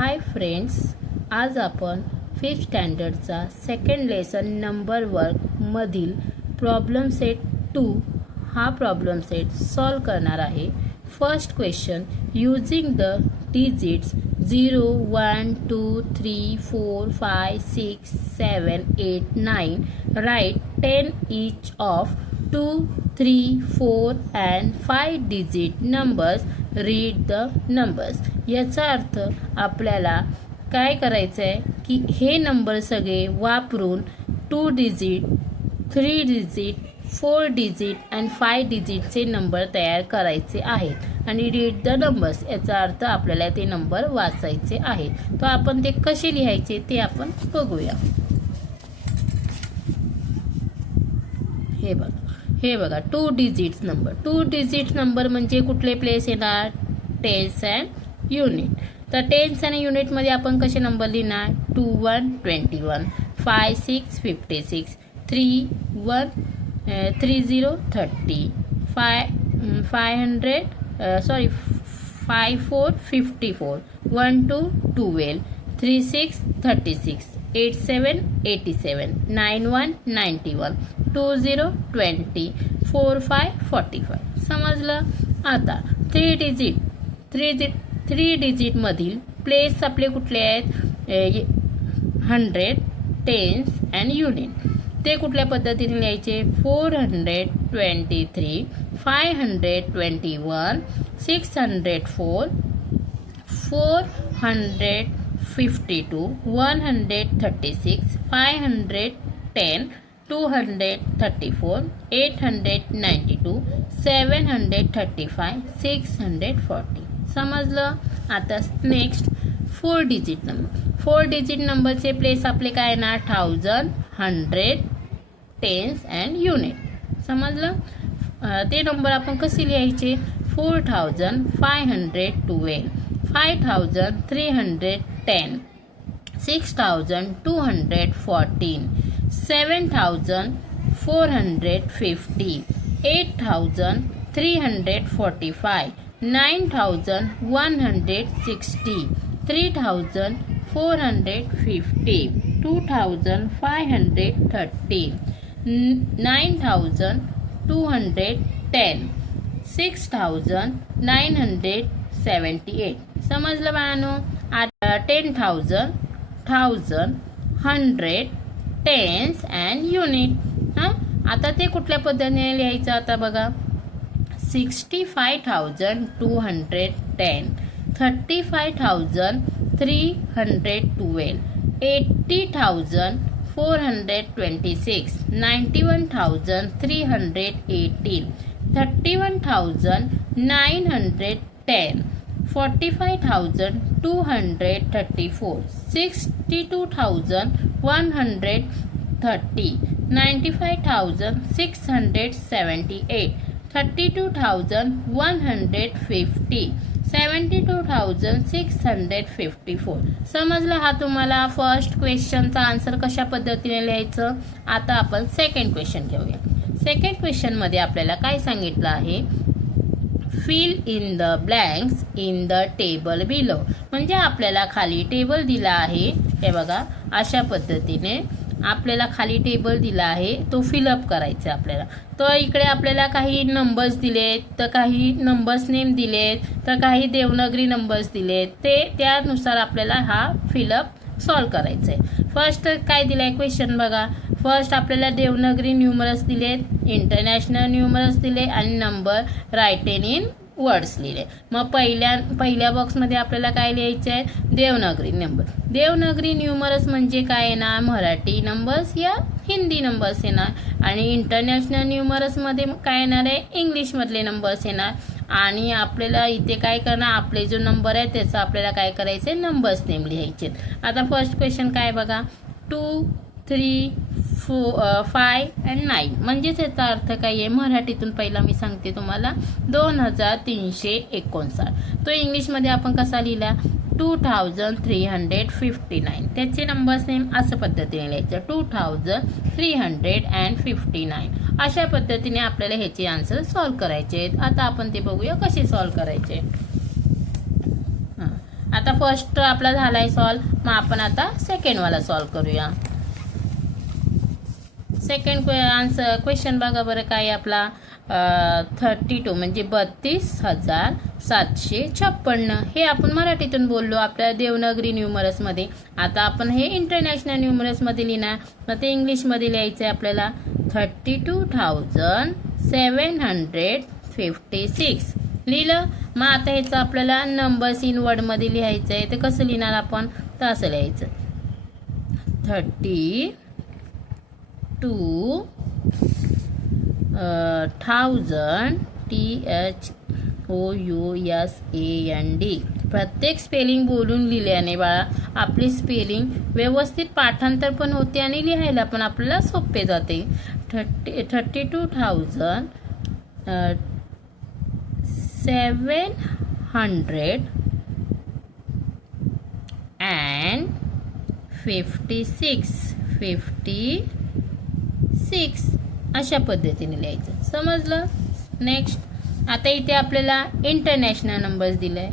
Hi friends, आज आपण 5th स्टँडर्डचा सेकंड लेसन नंबर वर्क मधील प्रॉब्लेम सेट 2 हा प्रॉब्लेम सेट सॉल्व करणार आहे. First question, using the digits 0 1 2 3 4 5 6 7 8 9 right 10 each of 2 3 4 and 5 digit numbers. Read the numbers. याचा अर्थ आपल्याला काय करायचं आहे की हे नंबर सगळे वापरून 2 डिजिट 3 डिजिट 4 डिजिट आणि 5 डिजिटचे नंबर तयार करायचे आहेत आणि रीड द नंबर्स याचा अर्थ आपल्याला ते नंबर वाचायचे आहेत. तो आपण ते कसे लिहायचे ते आपण बघूया. हे बघा 2 डिजिट्स नंबर. 2 डिजिट्स नंबर म्हणजे कुठले प्लेस येणार? Tens and unit. तर टेन्स आणि युनिट मध्ये आपण कसे नंबर लिहिणार? 2 1 21 5 6 56 3 1 30 30 5 4 54 1 2 12 3 6 36 8 7 87 9 1 91 2 0 20 4 5 45. समजलं? आता 3 डिजिट मधील प्लेस आपले कुठले आहेत? 100 टेन्स अँड युनिट. ते कुठल्या पद्धतीने लिहायचे? 423 521 604 452 136 510 234 892 735 640. समजलं? आता नेक्स्ट 4 डिजिट नंबर. 4 डिजिट नंबरचे प्लेस आपले काय ना? 1000 100 टेन्स अँड युनिट. समजलं? ते नंबर आपण कसे लिहायचे? 4512 5310 6214 7450 8345 9160 3450 2530 9210 6978. समजलं बाळांनो? आता 10,000 1000 100 टेन्स अँड युनिट. आता ते कुठल्या पद्धतीने लिहायचं? आता बघा 65,210 35,312 80,426 91,318 31,910 45,234 62,130 95,678 32,150 72,654. समजलं? हा तुम्हाला फर्स्ट क्वेश्चनचा आन्सर कशा पद्धतीने लिहायचं. आता आपण सेकंड क्वेश्चन घेऊया. सेकंड क्वेश्चन मध्ये आपल्याला काय सांगितलं आहे? Fill in the blanks in the table below. म्हणजे आपल्याला खाली टेबल दिला आहे. हे बघा अशा पद्धतीने आपल्याला खाली टेबल दिला आहे, तो फिलअप करायचा आपल्याला. तर इकडे आपल्याला काही नंबर्स दिलेत, तर काही नंबर्स नेम दिलेत, तर काही देवनागरी नंबर्स दिलेत. ते त्यानुसार आपल्याला हा फिलअप सॉल्व करायचा आहे. फर्स्ट काय दिलाय क्वेश्चन बघा. फर्स्ट आपल्याला देवनागरी न्यूमरस दिलेत, इंटरनॅशनल न्यूमरस दिले आणि नंबर रायटेन इन वर्ड्स लिहिले. मग पहिल्या बॉक्समध्ये आपल्याला काय लिहायचं आहे? देवनागरी नंबर. देवनागरी न्यूमरस म्हणजे काय येणार? मराठी नंबर्स या हिंदी नंबर्स येणार. आणि इंटरनॅशनल न्यूमरसमध्ये काय येणार आहे? इंग्लिशमधले नंबर्स येणार. आणि आपल्याला इथे काय करणार? आपले जो नंबर आहे त्याचा आपल्याला काय करायचं आहे? नंबर्स नेम लिहायचे. आता फर्स्ट क्वेश्चन काय बघा? 2 3 4 5 and 9. म्हणजेच याचा अर्थ काय आहे? मराठीतून पहिला मी सांगते तुम्हाला. 2359. तो इंग्लिशमध्ये आपण कसा लिहिला? 2359. त्याचे नंबर्स नेम असं पद्धतीने लिहायचं. 2359. अशा पद्धतीने आपल्याला ह्याचे आन्सर सॉल्व करायचे आहेत. आता आपण ते बघूया कसे सॉल्व करायचे. आता आता फर्स्ट आपला झालाय सॉल्व, मग आपण आता सेकंड वाला सॉल्व करूया. सेकंड आन्सर क्वेश्चन बघा बरं काय आपला 32 म्हणजे 32,756. हे आपण मराठीतून बोललो आपल्या देवनागरी न्यूमरसमध्ये. आता आपण हे इंटरनॅशनल न्यूमरसमध्ये लिहिणार, मग ते इंग्लिशमध्ये लिहायचं आहे आपल्याला 32,756. लिहिलं. मग आता ह्याचं आपल्याला नंबर्स इन वर्डमध्ये लिहायचं आहे. ते कसं लिहिणार आपण, तर असं लिहायचं 32,000 THOUSAND. प्रत्येक स्पेलिंग बोलून लिहिल्याने बाळा आपली स्पेलिंग व्यवस्थित पाठांतर पण होते आणि लिहायला पण आपल्याला सोपे जाते. 32,756 अशा पद्धतीने लिहायचं. समजलं. नेक्स्ट आता इथे आपल्याला इंटरनॅशनल नंबर्स दिलाय,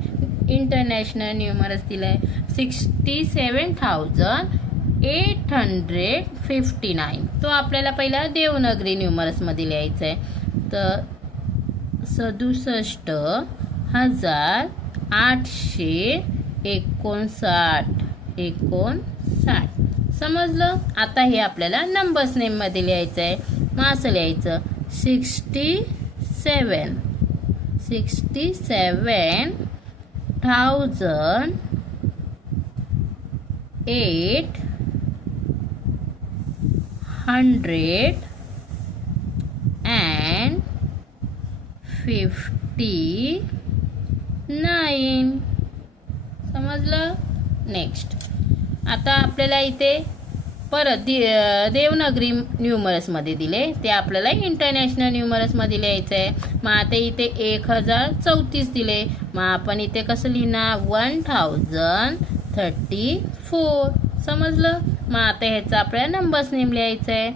इंटरनॅशनल न्यूमरस दिलाय 67,859. तो आपल्याला पहिला देवनागरी न्यूमरसमध्ये लिहायचा आहे. तर 67,859. समजलं. आता हे आपल्याला नंबर्स नेम मध्ये लिहायचं आहे. मग असं लिहायचं 67,859. समजलं. नेक्स्ट आता आपल्याला इथे परत देवनागरी न्यूमरसमध्ये दिले, ते आपल्याला इंटरनॅशनल न्यूमरसमध्ये लिहायचं आहे. मग आता इथे 1034 दिले, मग आपण इथे कसं लिहिणार 1034. समजलं. मग आता ह्याचा आपल्याला नंबर्स नेम लिहायचं आहे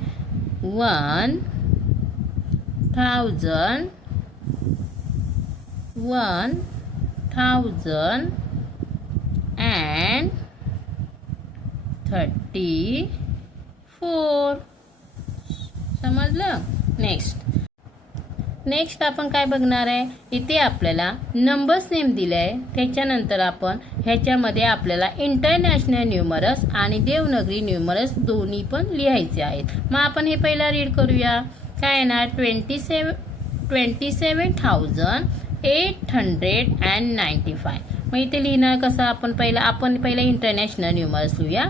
1034. समजलं. नेक्स्ट आपण काय बघणार आहे, इथे आपल्याला नंबर्स नेम दिलाय, त्याच्यानंतर आपण ह्याच्यामध्ये आपल्याला इंटरनॅशनल न्यूमरस आणि देवनागरी न्यूमरस दोन्ही पण लिहायचे आहेत. मग आपण हे पहिला रीड करूया. काय येणार 27,895. मग इथे लिहिणार कसं आपण पहिला इंटरनॅशनल न्यूमरस लिहूया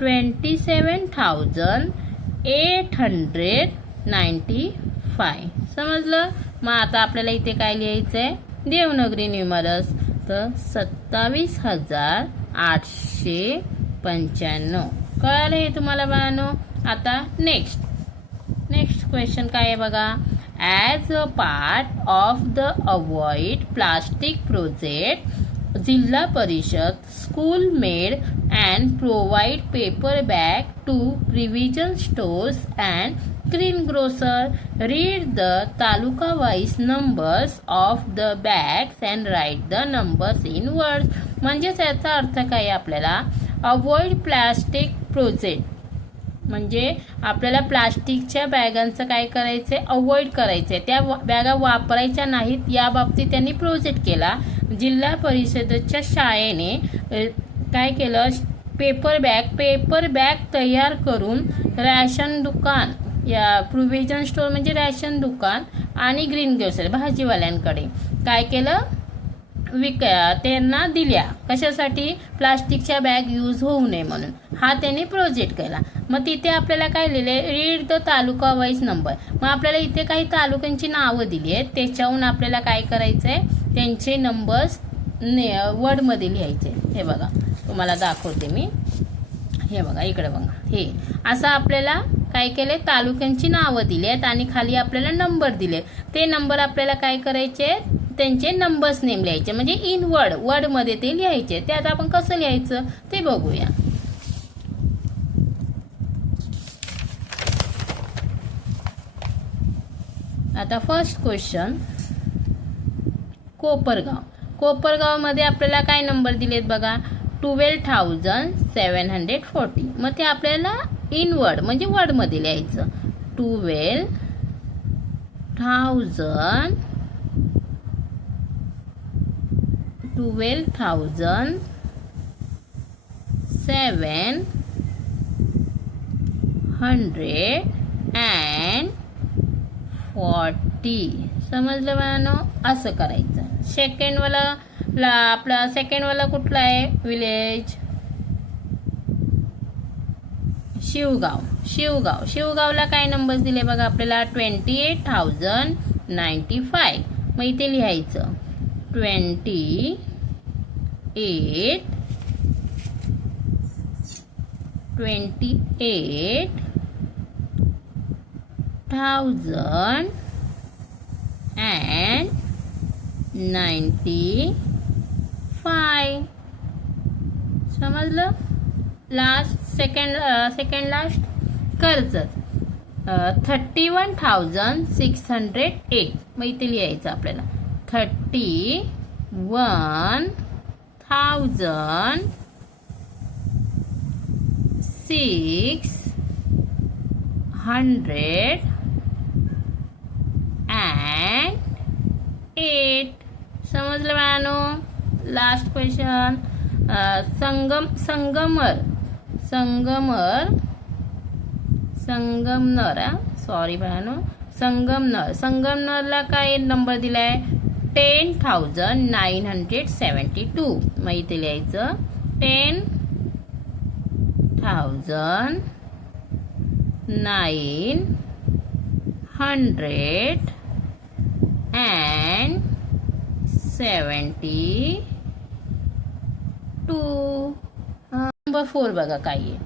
27,895. समजलं. मग आता आपल्याला इथे काय लिहायचं आहे देवनागरी न्यूमरस, तर 27,895. कळालं हे तुम्हाला बाळांनो. आता नेक्स्ट क्वेश्चन काय आहे बघा. As a part of the avoid plastic project, जिल्हा परिषद school made and provide paper bag to provision stores and greengrocer. Read the taluka wise numbers of the bags and write the numbers in words. म्हणजे याचा अर्थ काय आपल्याला avoid plastic project म्हणजे आपल्याला प्लास्टिकच्या बॅगांचं काय करायचंय अवॉइड करायचंय, त्या बॅगा वापरायच्या नाहीत या बाबतीत त्यांनी प्रोजेक्ट केला. जिल्हा परिषदेच्या शाळेने काय केलं पेपर बॅग तयार करून रॅशन दुकान या प्रोव्हिजन स्टोर म्हणजे रॅशन दुकान आणि ग्रीन ग्रोसरी भाजीवाल्यांकडे काय केलं त्यांना दिल्या. कशासाठी प्लास्टिकच्या बॅग यूज होऊ नये म्हणून हा त्यांनी प्रोजेक्ट केला. मग तिथे आपल्याला काय लिहिले read the taluka wise number. मग आपल्याला इथे काही तालुक्यांची नावं दिली आहेत, त्याच्याहून आपल्याला काय करायचंय त्यांचे नंबर्स वर्डमध्ये लिहायचे. हे बघा तुम्हाला दाखवते मी. हे बघा इकडे बघा, हे असं आपल्याला काय केले तालुक्यांची नावं दिली आहेत आणि खाली आपल्याला नंबर दिले. ते नंबर आपल्याला काय करायचे त्यांचे नंबर्स नेम लिहायचे म्हणजे इन वर्डमध्ये ते लिहायचे. ते आता आपण कसं लिहायचं ते बघूया. आता फर्स्ट क्वेश्चन कोपरगाव. कोपरगावमध्ये आपल्याला काय नंबर दिलेत बघा, 12,740. मग ते आपल्याला इन वर्ड म्हणजे वर्डमध्ये लिहायचं. 12,740. समजलं बाळांनो? असं करायचं. आपला सेकंड वाला कुठला आहे विलेज? शिवगावला काय नंबर्स दिले बघा आपल्याला, 28,095. मग इथे लिहायचं 28,095. समजलं? Second last Karjat 31,608. मग इथे लिहायचं आपल्याला 31,608. समजलं बाळांनो? लास्ट क्वेश्चन संगमनरला काय नंबर दिलाय? 10,972. मग इथे लिहायचं 10,972. नंबर 4 बघा काय आहे,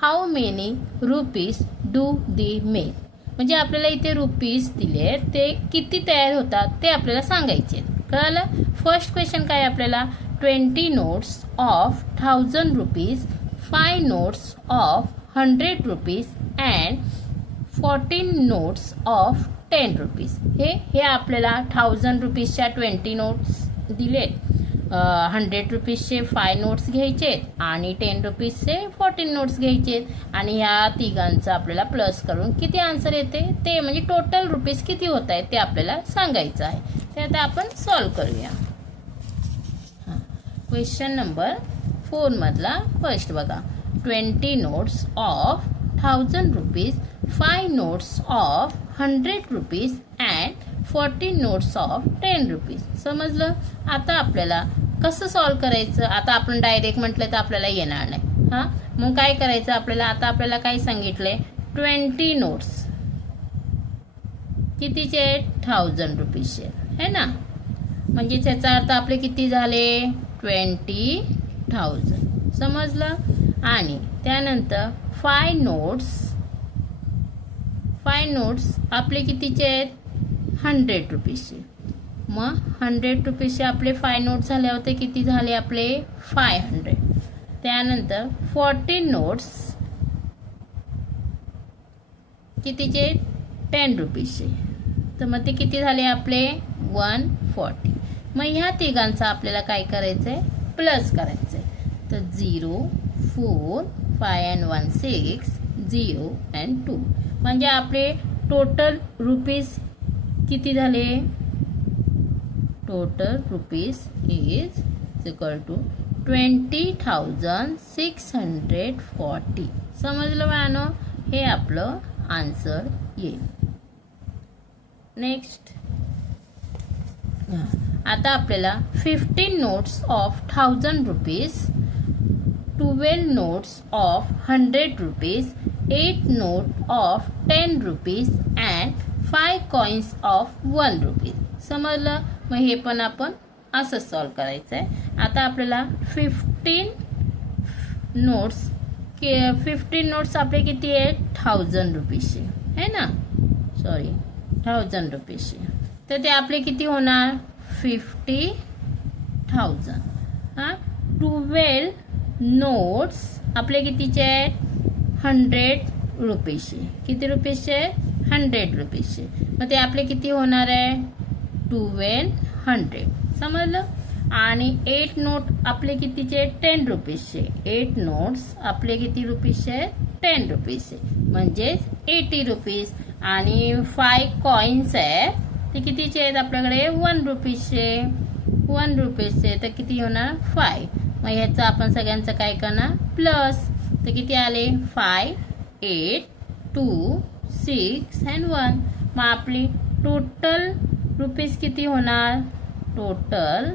how many rupees do they make. म्हणजे आपल्याला इथे रुपीज दिले, ते किती तयार होतात ते आपल्याला सांगायचे. कळलं? फर्स्ट क्वेश्चन काय आपल्याला, 20 notes of 1,000 rupees, 5 notes of 100 rupees and 14 notes of 10 rupees. हे आपल्याला 1,000 रुपीजच्या 20 नोट्स दिले, 100 रुपीजचे 5 नोट्स घ्यायचे आणि 10 रुपीजचे 14 नोट्स घ्यायचे. आणि ह्या तिघांचं आपल्याला प्लस करून किती आन्सर येते ते, म्हणजे टोटल रुपीज किती होत आहे ते आपल्याला सांगायचं आहे. ते आता आपण सॉल्व करूया. क्वेश्चन नंबर 4 मधला फर्स्ट बघा, 20 notes of 1,000 rupees, 5 notes of 100 rupees and 14 notes of 10 rupees. समजलं? आता आपल्याला कसं सॉल्व करायचं, आता आपण डायरेक्ट म्हटलं तर आपल्याला येणार नाही. मग काय करायचं आपल्याला, आता आपल्याला काय सांगितलंय, 20 नोट्स कितीचे, 1,000 रुपीजचे है ना. म्हणजे त्याचा अर्थ आपले किती झाले, 20,000. समजलं? आणि त्यानंतर 5 नोट्स आपले कितीचे आहेत, 100 रुपीजचे. मग 100 रुपीजचे आपले 5 नोट्स झाले होते, किती झाले आपले 500. त्यानंतर 14 नोट्स कितीचे, 10 रुपीजचे. तर मग ते किती झाले आपले 140. मग ह्या तिघांचा आपल्याला काय करायचंय, प्लस करायचंय. तर 0, 4, 5 and 1 6, 0 and 2. म्हणजे आपले टोटल रुपीज किती झाले, total rupees is equal to 20,640. समजलं बाळांनो? हे आपलं आन्सर येईल. नेक्स्ट, आता आपल्याला 15 notes of 1,000 rupees, 12 notes of 100 rupees, 8 note of 10 rupees and 5 coins of 1 rupees. समजलं? मग हे पण आपण असं सॉल्व करायचं आहे. आता आपल्याला 15 नोट्स आपले किती आहेत, 1,000 रुपीजचे है ना, 1,000 रुपीजचे. तर ते आपले किती होणार, 50,000. 12 नोट्स आपले कितीचे आहेत, 100 रुपीजचे. किती रुपीजचे, 100 रुपीजचे. मग ते आपले किती होणार आहे, 1,200. समजलं? आणि 8 नोट आपले कितीचे 10 रुपीजचे. 8 नोट्स आपले किती रुपीजचे 10 रुपीजचे म्हणजेच 80 रुपीज. आणि 5 कॉइन्स आहे ते कितीचे आहेत आपल्याकडे 1 रुपीजचे. 1 रुपीजचे तर किती होणार 5. मग ह्याचं आपण सगळ्यांचं काय करणार प्लस. तर किती आले 5 8 2 6 and 1. मग आपली टोटल रुपीज किती होणार total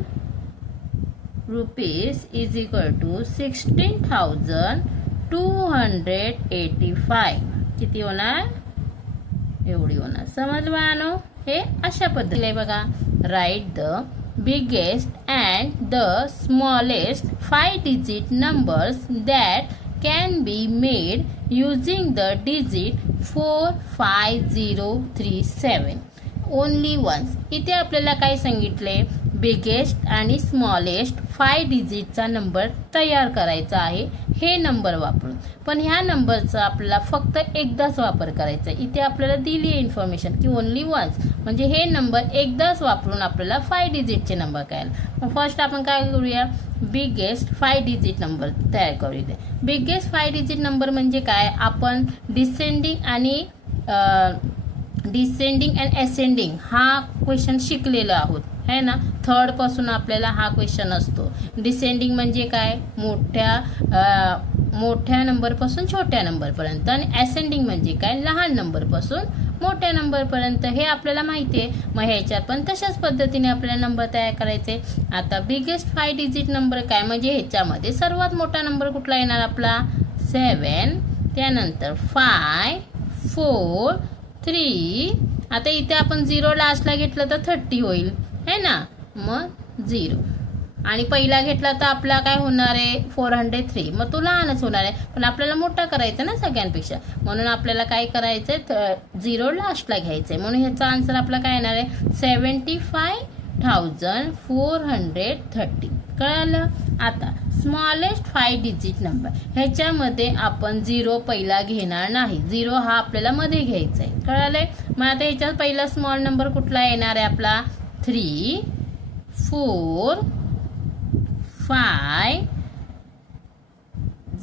rupees is equal to 16,285. किती होणार एवढी होणार. समजलं बाळांनो. हे अशा पद्धतीने बघा. Write the biggest and the smallest 5 digit numbers that can be made using the digit 45037 only once. इथे आपल्याला काय सांगितले बिगेस्ट आणि स्मॉलेस्ट 5 डिजिटचा नंबर तयार करायचा आहे हे नंबर वापरून. पण ह्या नंबरचा आपल्याला फक्त एकदाच वापर करायचा आहे. इथे आपल्याला दिली आहे इन्फॉर्मेशन की ओनली वन्स म्हणजे हे नंबर एकदाच वापरून आपल्याला 5 डिजिटचे नंबर कळेल. मग फर्स्ट आपण काय करूया बिगेस्ट 5 डिजिट नंबर तयार करूया. बिगेस्ट 5 डिजिट नंबर म्हणजे काय आपण डिसेंडिंग अँड असेंडिंग हा क्वेश्चन शिकलेलो आहोत है ना. थर्ड पासून आपल्याला हा क्वेश्चन असतो. डिसेंडिंग म्हणजे काय मोठ्या नंबर पासून छोट्या नंबर पर्यंत आणि असेंडिंग म्हणजे काय लहान नंबर पासून मोठ्या नंबर पर्यंत हे आपल्याला माहिती आहे. मग ह्याच्यात पण तशाच पद्धतीने आपल्याला नंबर तयार करायचे. आता बिगेस्ट 5 डिजिट नंबर काय म्हणजे ह्याच्यामध्ये सर्वात मोठा नंबर कुठला येणार आपला 7. त्यानंतर 5 4 3. आता इथे आपण 0 लास्टला घेतलं तर 30 होईल है ना. मग 0 आणि पहिला घेतला तर आपला काय होणार आहे 403. मग तो लहानच होणार आहे पण आपल्याला मोठा करायचा ना सगळ्यांपेक्षा म्हणून आपल्याला काय करायचंय 0 लास्टला घ्यायचंय. म्हणून ह्याचा आन्सर आपला काय येणार आहे 75,430. कळलं. आता स्मॉलेस्ट 5 डिजिट नंबर ह्याच्यामध्ये आपण 0 पहिला घेणार नाही. 0 हा आपल्याला मध्ये घ्यायचा आहे. कळलंय. मग आता ह्याच्यात पहिला स्मॉल नंबर कुठला येणार आहे आपला 3 4 5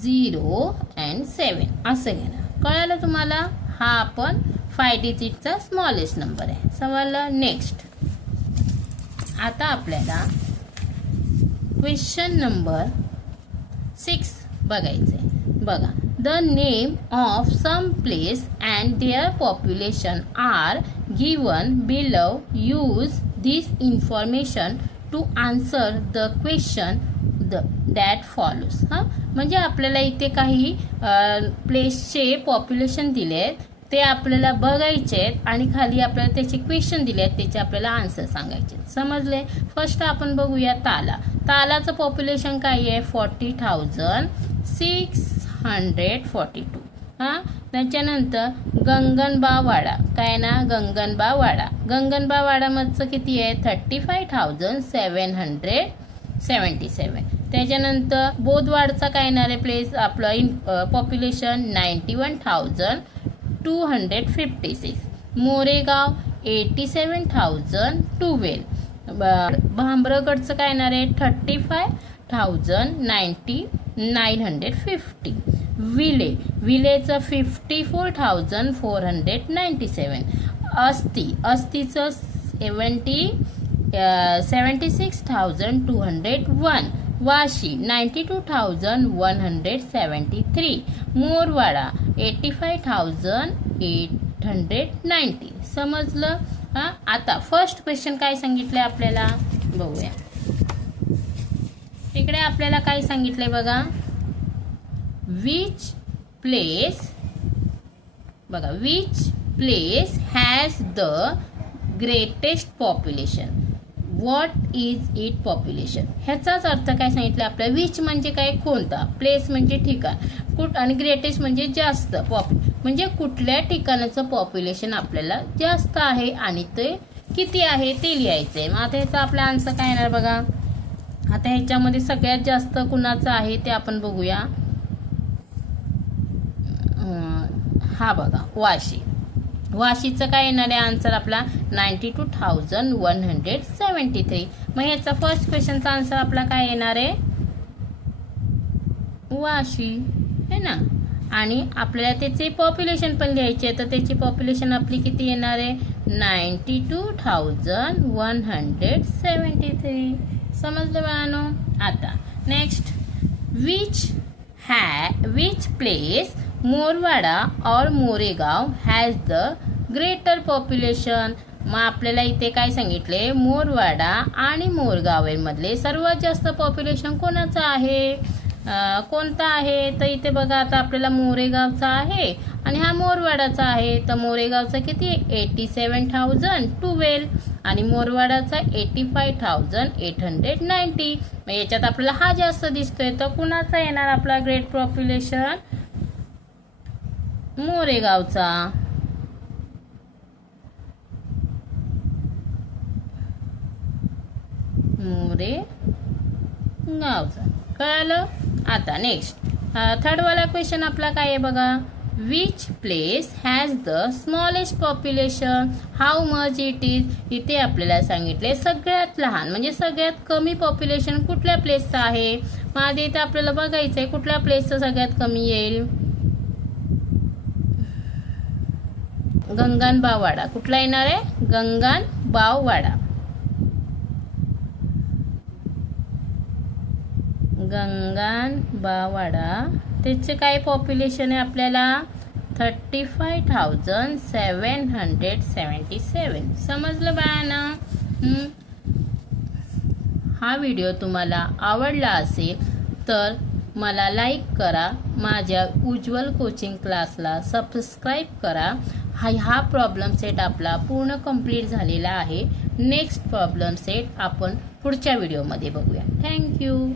0 and 7 असं घेणार. कळलं तुम्हाला. हा आपण 5 डिजिटचा स्मॉलेस्ट नंबर आहे. समजलं. नेक्स्ट आता आपल्याला क्वेश्चन नंबर 6 बघायचे. बघा the name of some place and their population are given below. Use this information to answer the question that follows. हां म्हणजे आपल्याला इथे काही प्लेसचे पॉप्युलेशन दिले आहेत ते आपल्याला बघायचे आहेत आणि खाली आपल्याला त्याचे क्वेश्चन दिले आहेत त्याचे आपल्याला आन्सर सांगायचे. समजले. फर्स्ट आपण बघूया ताला. तालाचं पॉप्युलेशन काय आहे 40,642. हां त्याच्यानंतर गंगनबावाडा काय ना गंगनबावाडा. गंगनबावाडामधचं किती आहे 35,777. त्याच्यानंतर बोधवाडचा काय येणार आहे प्लेस आपलं पॉप्युलेशन 91,256. मोरेगाव 87,012. भांबरगडचं काय येणार आहे 35,950. विलेचं 54,497. अस्तीचं 76,201. वाशी 92,173. मोरवाडा 85,890. समजलं. हां आता फर्स्ट क्वेश्चन काय सांगितलंय आपल्याला बघूया. इकडे आपल्याला काय सांगितलंय बघा. Which place has the greatest population. What is it population. ह्याचाच अर्थ काय सांगितलं आपल्याला. विच म्हणजे काय कोणता, प्लेस म्हणजे ठिकाण, आणि ग्रेटेस्ट म्हणजे जास्त. म्हणजे कुठल्या ठिकाणाचं पॉप्युलेशन आपल्याला जास्त आहे आणि ते किती आहे ते लिहायचंय. मग आता ह्याचा आपला आन्सर काय येणार बघा. आता ह्याच्यामध्ये सगळ्यात जास्त कुणाचं आहे ते आपण बघूया. हा बघा वाशी. वाशीचं काय येणार आहे आन्सर आपला 92,173. मग ह्याचा फर्स्ट क्वेश्चनचा आन्सर आपला काय येणार आहे वाशी है ना. आणि आपल्याला त्याचे पॉप्युलेशन पण लिहायचे आहे, तर त्याची पॉप्युलेशन आपली किती येणार आहे 92,173. समजलं बाळांनो. आता नेक्स्ट, विच प्लेस मोरवाडा और Moregaon has the greater population. मग आपल्याला इथे काय सांगितले, मोरवाडा आणि मोरगावेमधले सर्वात जास्त पॉप्युलेशन कोणाचं आहे, कोणता आहे. तर इथे बघा आता आपल्याला मोरेगावचा आहे आणि हा मोरवाडाचा आहे. तर मोरेगावचा किती 87,012 आणि मोरवाडाचा 85,890. मग याच्यात आपल्याला हा जास्त दिसतोय, तर कुणाचा येणार आपला ग्रेट पॉप्युलेशन, मोरेगावचा. मोरेगावचा कळलं. आता नेक्स्ट थर्ड वाला क्वेश्चन आपला काय आहे बघा, which place has the smallest population, how much it is. इथे आपल्याला सांगितले सगळ्यात लहान म्हणजे सगळ्यात कमी पॉप्युलेशन कुठल्या प्लेसचं आहे. मग आधी इथे आपल्याला बघायचं आहे कुठल्या प्लेसचं सगळ्यात कमी येईल, गंगनबाववाडा. कुठला येणार आहे गंगनबाववाडा. गंगनबाववाडा त्याचे काय पॉप्युलेशन आहे आपल्याला 35,777. समजलं बाळांनो. हा व्हिडिओ तुम्हाला आवडला असेल तर मला लाईक करा, माझ्या उज्ज्वल कोचिंग क्लासला सबस्क्राईब करा. हा प्रॉब्लेम सेट आपला पूर्ण कंप्लीट झालेला आहे. नेक्स्ट प्रॉब्लेम सेट आपण पुढच्या व्हिडिओमध्ये बघूया. थँक्यू.